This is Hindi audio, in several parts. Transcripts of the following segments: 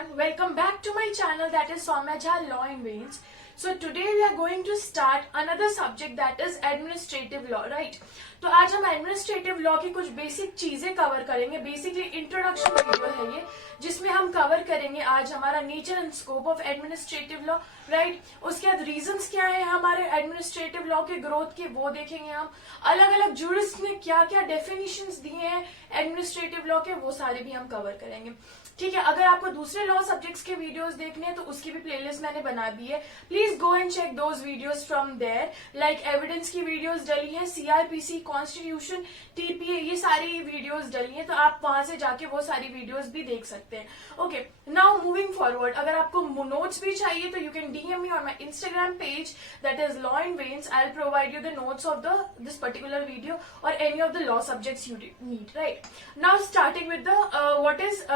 everyone, welcome back to my channel, that is Soumya Jha Law in Veins. So today we are going to start another subject, that is administrative law, right? तो आज हम एडमिनिस्ट्रेटिव लॉ की कुछ बेसिक चीजें कवर करेंगे. बेसिकली इंट्रोडक्शन वीडियो है ये, जिसमें हम कवर करेंगे आज हमारा nature and scope of administrative law, right. उसके बाद रीजंस क्या है हमारे एडमिनिस्ट्रेटिव लॉ के ग्रोथ के, वो देखेंगे हम. अलग अलग जूरिस्ट ने क्या क्या डेफिनेशंस दिए हैं एडमिनिस्ट्रेटिव लॉ के, वो सारे भी हम कवर करेंगे. ठीक है. अगर आपको दूसरे लॉ सब्जेक्ट्स के वीडियोस देखने हैं तो उसकी भी प्लेलिस्ट मैंने बना दी है. Please go and check those videos from there. Like evidence की वीडियोस डली है, सीआरपीसी, कॉन्स्टिट्यूशन, टीपीए, ये सारी वीडियोस डली है, तो आप वहां से जाके वो सारी वीडियोस भी देख सकते हैं. ओके, नाउ मूविंग फॉरवर्ड, अगर आपको नोट्स भी चाहिए तो you can DM me on my Instagram page, that is law in veins. I will provide you the notes of this particular video और any of the law subjects you need, right. Now starting with the what is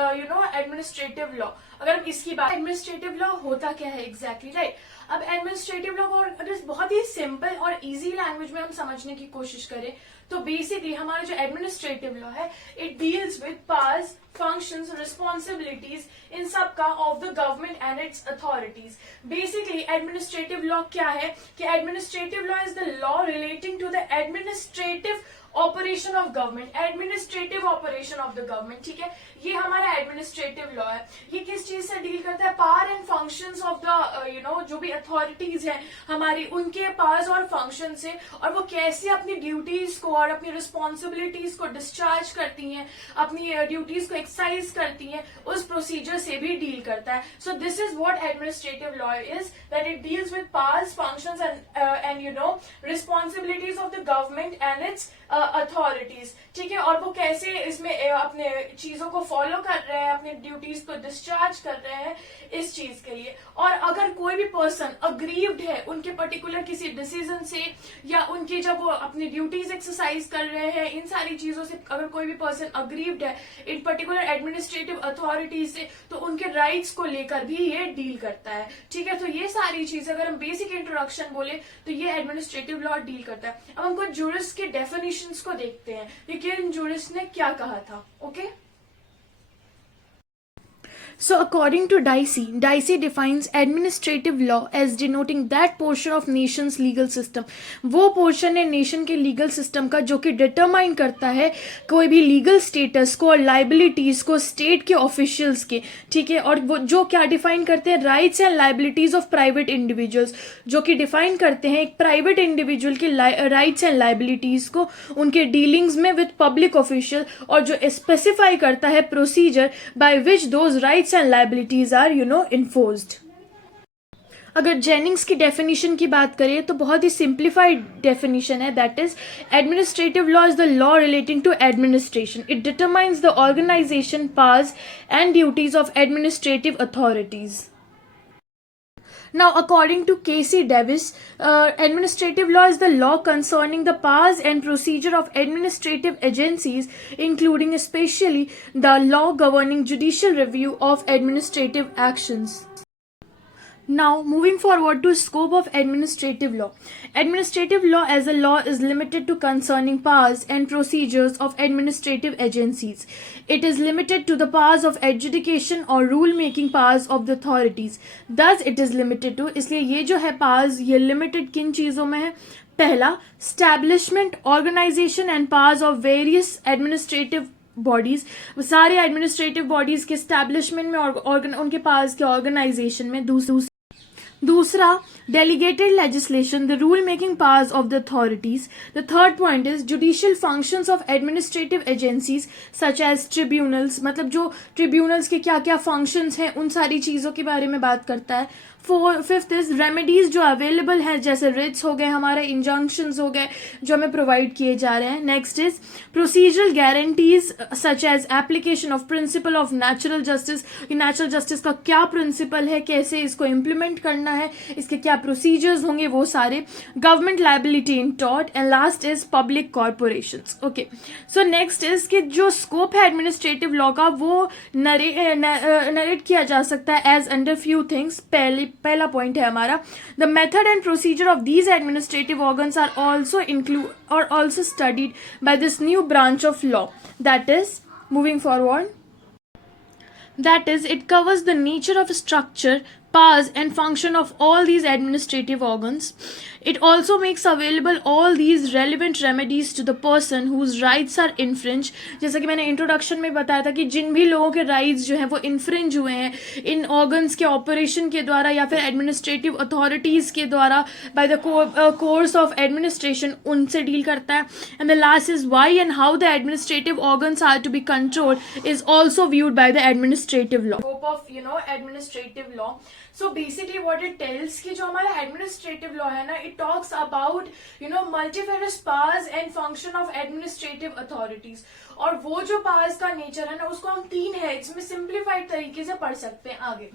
administrative law. अगर हम इसकी बात, एडमिनिस्ट्रेटिव लॉ होता क्या है एग्जैक्टली, राइट. अब एडमिनिस्ट्रेटिव लॉ को अगर बहुत ही सिंपल और इजी लैंग्वेज में हम समझने की कोशिश करें तो बेसिकली हमारा जो एडमिनिस्ट्रेटिव लॉ है, it deals with powers, functions, responsibilities इन सब का of the government and its authorities. Basically administrative law क्या है कि administrative law is the law relating to the administrative operation of government, administrative operation of the government. ठीक है, ये हमारा एडमिनिस्ट्रेटिव लॉ है. ये किस चीज से डील करता है? Power and functions of the जो भी अथॉरिटीज है हमारी, उनके पावर्स और फंक्शन से, और वो कैसे अपनी ड्यूटीज को और अपनी रिस्पॉन्सिबिलिटीज को डिस्चार्ज करती हैं, अपनी ड्यूटीज को एक्सरसाइज करती हैं, उस प्रोसीजर से भी डील करता है. So this is what administrative law is, that it deals with powers, functions and responsibilities of the government and its authorities. ठीक है, और वो कैसे इसमें अपने चीजों को फॉलो कर रहे हैं, अपनी ड्यूटीज को डिस्चार्ज कर रहे हैं इस चीज के लिए. और अगर कोई भी पर्सन अग्रीव्ड है उनके पर्टिकुलर किसी डिसीजन से, या उनकी जब वो अपनी ड्यूटीज एक्सरसाइज कर रहे हैं, इन सारी चीजों से अगर कोई भी पर्सन अग्रीव्ड है इन पर्टिकुलर एडमिनिस्ट्रेटिव अथॉरिटीज से, तो उनके राइट्स को लेकर भी ये डील करता है. ठीक है, तो ये सारी चीज अगर हम बेसिक इंट्रोडक्शन बोले तो ये एडमिनिस्ट्रेटिव लॉ डील करता है. अब हम कुछ जूरिस्ट के डेफिनेशंस को देखते हैं कि किन जूरिस्ट ने क्या कहा था. Okay, So according to Dicey defines administrative law as denoting that portion of nation's legal system. वो portion है nation के legal system का जो कि determine करता है कोई भी legal status को और liabilities को state के officials के. ठीक है, और वो जो क्या define करते हैं, rights and liabilities of private individuals, जो कि define करते हैं एक private individual के rights and liabilities को उनके dealings में with public official, और जो specify करता है procedure by which those rights and liabilities are enforced. अगर जेनिंग्स की डेफिनेशन की बात करें तो बहुत ही सिंप्लीफाइड डेफिनेशन है, that is administrative law is the law relating to administration. It determines the organisation, powers and duties of administrative authorities. Now, according to Casey Davis, administrative law is the law concerning the powers and procedure of administrative agencies, including especially the law governing judicial review of administrative actions. Now, moving forward to scope of administrative law. Administrative law as a law is limited to concerning powers and procedures of administrative agencies. It is limited to the powers of adjudication or rule-making powers of the authorities. Thus, it is limited to, इसलिए ये जो है powers, ये limited किन चीज़ों में है? पहला, establishment, organization and powers of various administrative bodies, सारे एडमिनिस्ट्रेटिव बॉडीज के स्टैब्लिशमेंट में और उनके पास के ऑर्गेनाइजेशन में. दूसरा, delegated legislation, the rule making powers of the authorities. The third point is judicial functions of administrative agencies such as tribunals, मतलब जो tribunals के क्या क्या functions हैं उन सारी चीज़ों के बारे में बात करता है. फिफ्थ इज रेमेडीज जो अवेलेबल हैं, जैसे रिट्स हो गए, हमारे इंजंक्शंस हो गए जो हमें प्रोवाइड किए जा रहे हैं. Next is procedural guarantees such as application of principle of natural justice. Natural justice का क्या प्रिंसिपल है, कैसे इसको इम्प्लीमेंट करना है, इसके क्या प्रोसीजर्स होंगे, वो सारे. Government liability in tort. And last is public corporations. Okay, so next is कि जो स्कोप है एडमिनिस्ट्रेटिव लॉ का वो नरेट किया जा सकता है एज अंडर फ्यू थिंग्स. पहला पॉइंट है हमारा, the method and procedure of these administrative organs are also studied by this new branch of law, that is moving forward. That is, it covers the nature of structure, powers and function of all these administrative organs. It also makes available all these relevant remedies to the person whose rights are infringed. जैसा कि मैंने इंट्रोडक्शन में बताया था कि जिन भी लोगों के राइट्स जो हैं वो इन्फ्रिंज हुए हैं इन ऑर्गन्स के ऑपरेशन के द्वारा या फिर एडमिनिस्ट्रेटिव अथॉरिटीज़ के द्वारा by the course of administration, उनसे डील करता है. And the last is why and how the administrative organs are to be controlled is also viewed by the administrative law. Scope of administrative law. So basically what it tells कि जो हमारा administrative law है ना, it talks about multifarious powers and function of administrative authorities. और वो जो powers का nature है ना उसको हम 3 heads में simplified तरीके से पढ़ सकते हैं आगे.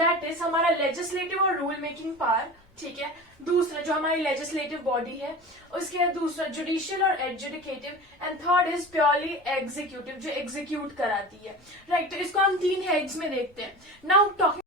That is हमारा legislative और rule making power, ठीक है. दूसरा जो हमारी लेजिस्लेटिव बॉडी है, उसके बाद दूसरा जुडिशियल और adjudicative, and third is purely executive जो एग्जीक्यूट कराती है. राइट, तो इसको हम 3 हेड्स में देखते हैं. Now talking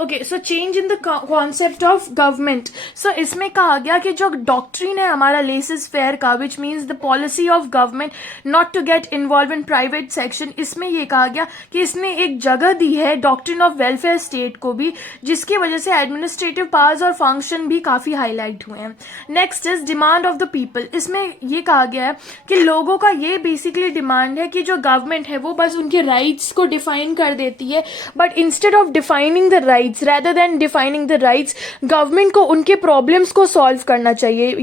okay, so change in the concept of government. So इसमें कहा गया कि जो डॉक्ट्रिन है हमारा लेसिस फेयर का, which means the policy of government not to get involve in private section, इसमें ये कहा गया कि इसने एक जगह दी है डॉक्ट्रिन ऑफ वेलफेयर स्टेट को भी, जिसकी वजह से एडमिनिस्ट्रेटिव पावर्स और फंक्शन भी काफी हाईलाइट हुए हैं. Next is demand of the people. इसमें ये कहा गया है कि लोगों का ये बेसिकली डिमांड है कि जो गवर्नमेंट है वो बस उनके राइट्स को डिफाइन कर देती है, but instead of defining the rights, rather than defining the rights, government को उनके problems को solve करना चाहिए.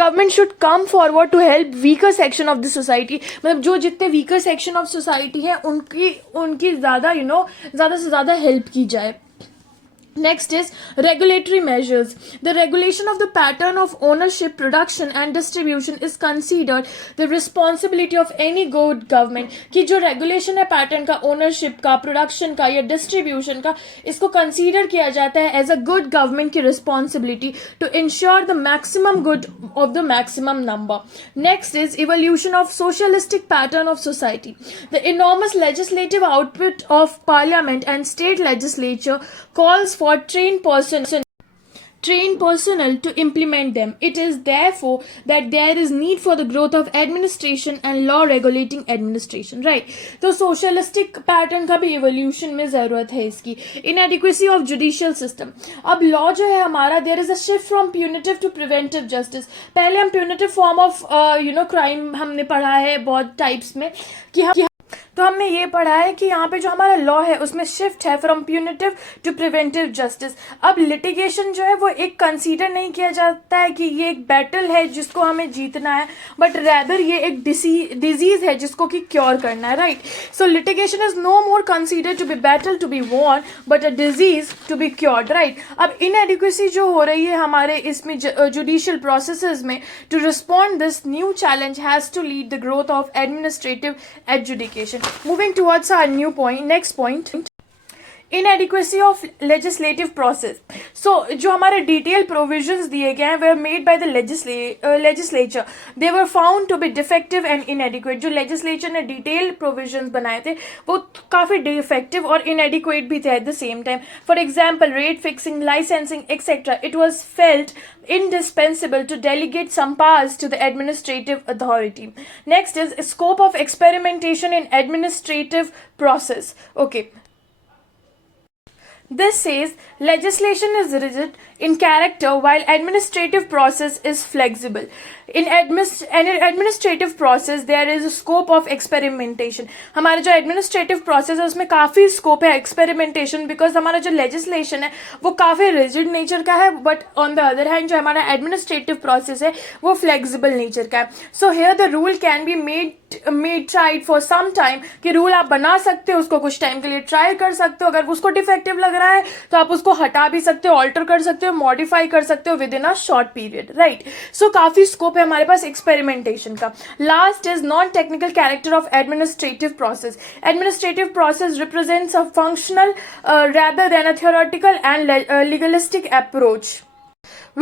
Government should come forward to help weaker section of the society. मतलब जो जितने weaker section of society है उनकी ज़्यादा ज़्यादा से ज़्यादा help की जाए. Next is regulatory measures. The regulation of the pattern of ownership, production and distribution is considered the responsibility of any good government. कि जो regulation है pattern का, ownership का, production का या distribution का, इसको consider किया जाता है as a good government की responsibility to ensure the maximum good of the maximum number. Next is evolution of socialistic pattern of society. The enormous legislative output of parliament and state legislature calls for trained personnel to implement them. It is therefore that there is need for the growth of administration and law regulating administration. Right? तो socialistic pattern का भी evolution में जरूरत है इसकी. Inadequacy of judicial system. अब law जो है हमारा, there is a shift from punitive to preventive justice. पहले हम punitive form of crime हमने पढ़ा है बहुत types में कि तो हमने ये पढ़ा है कि यहाँ पे जो हमारा लॉ है उसमें शिफ्ट है from punitive to preventive justice. अब लिटिगेशन जो है वो एक कंसीडर नहीं किया जाता है कि ये एक बैटल है जिसको हमें जीतना है, बट रैदर ये एक डिजीज है जिसको कि क्योर करना है. Right, so litigation is no more consider to be battle to be won but a disease to be cured. Right, अब इनएडिक्वेसी जो हो रही है हमारे इसमें जुडिशियल प्रोसेसेस में, to respond this new challenge has to lead the growth of administrative education. Moving towards our next point, inadequacy of legislative process. So जो हमारे detailed provisions दिए गए हैं were made by the legislature. They were found to be defective and inadequate. जो legislature ने detailed provisions बनाए थे वो काफ़ी defective और inadequate भी थे at the same time. For example, rate fixing, licensing, etc. It was felt indispensable to delegate some powers to the administrative authority. Next is scope of experimentation in administrative process. Okay. This says legislation is rigid in character while administrative process is flexible. In administrative process there is a scope of experimentation. हमारा जो administrative process है उसमें काफ़ी scope है experimentation, because हमारा जो legislation है वो काफ़ी rigid nature का है, but on the other hand जो हमारा administrative process है वो flexible nature का है. So here the rule can be made tried for some time, कि rule आप बना सकते हो, उसको कुछ time के लिए try कर सकते हो, अगर उसको defective लग रहा है तो आप उसको हटा भी सकते हो, alter कर सकते हो, modify कर सकते हो within a short period. Right, so काफ़ी scope है हमारे पास एक्सपेरिमेंटेशन का. Last is non technical character of administrative process. Administrative process represents a functional rather than a theoretical and legalistic approach,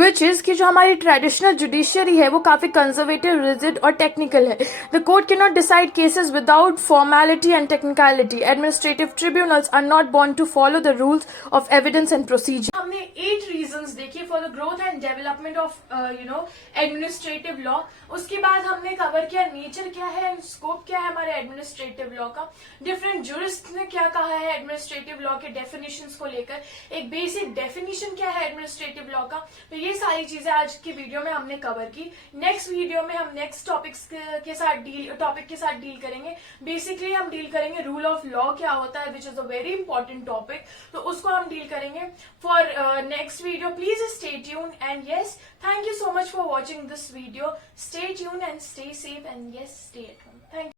which is कि जो हमारी ट्रेडिशनल जुडिशियरी है वो काफ़ी कंजर्वेटिव, रिजिड और टेक्निकल है. The court can not decide cases without formality and technicality. Administrative tribunals are not born to follow the rules of evidence and procedure. हमने 8 रीजंस देखे for the growth and development of administrative law. उसके बाद हमने कवर किया नेचर क्या है एंड स्कोप क्या है हमारे एडमिनिस्ट्रेटिव लॉ का, डिफरेंट जूरिस्ट ने क्या कहा है एडमिनिस्ट्रेटिव लॉ के डेफिनेशंस को लेकर, एक बेसिक डेफिनेशन क्या है एडमिनिस्ट्रेटिव लॉ का। तो ये सारी चीजें आज की वीडियो में हमने कवर की। नेक्स्ट वीडियो में हम नेक्स्ट टॉपिक के साथ डील करेंगे। बेसिकली हम डील करेंगे रूल ऑफ लॉ क्या होता है, which is a very important topic, तो उसको हम डील करेंगे for next video. Please stay tune and yes, thank you so much for watching this video. Stay tuned and stay safe and yes, stay at home.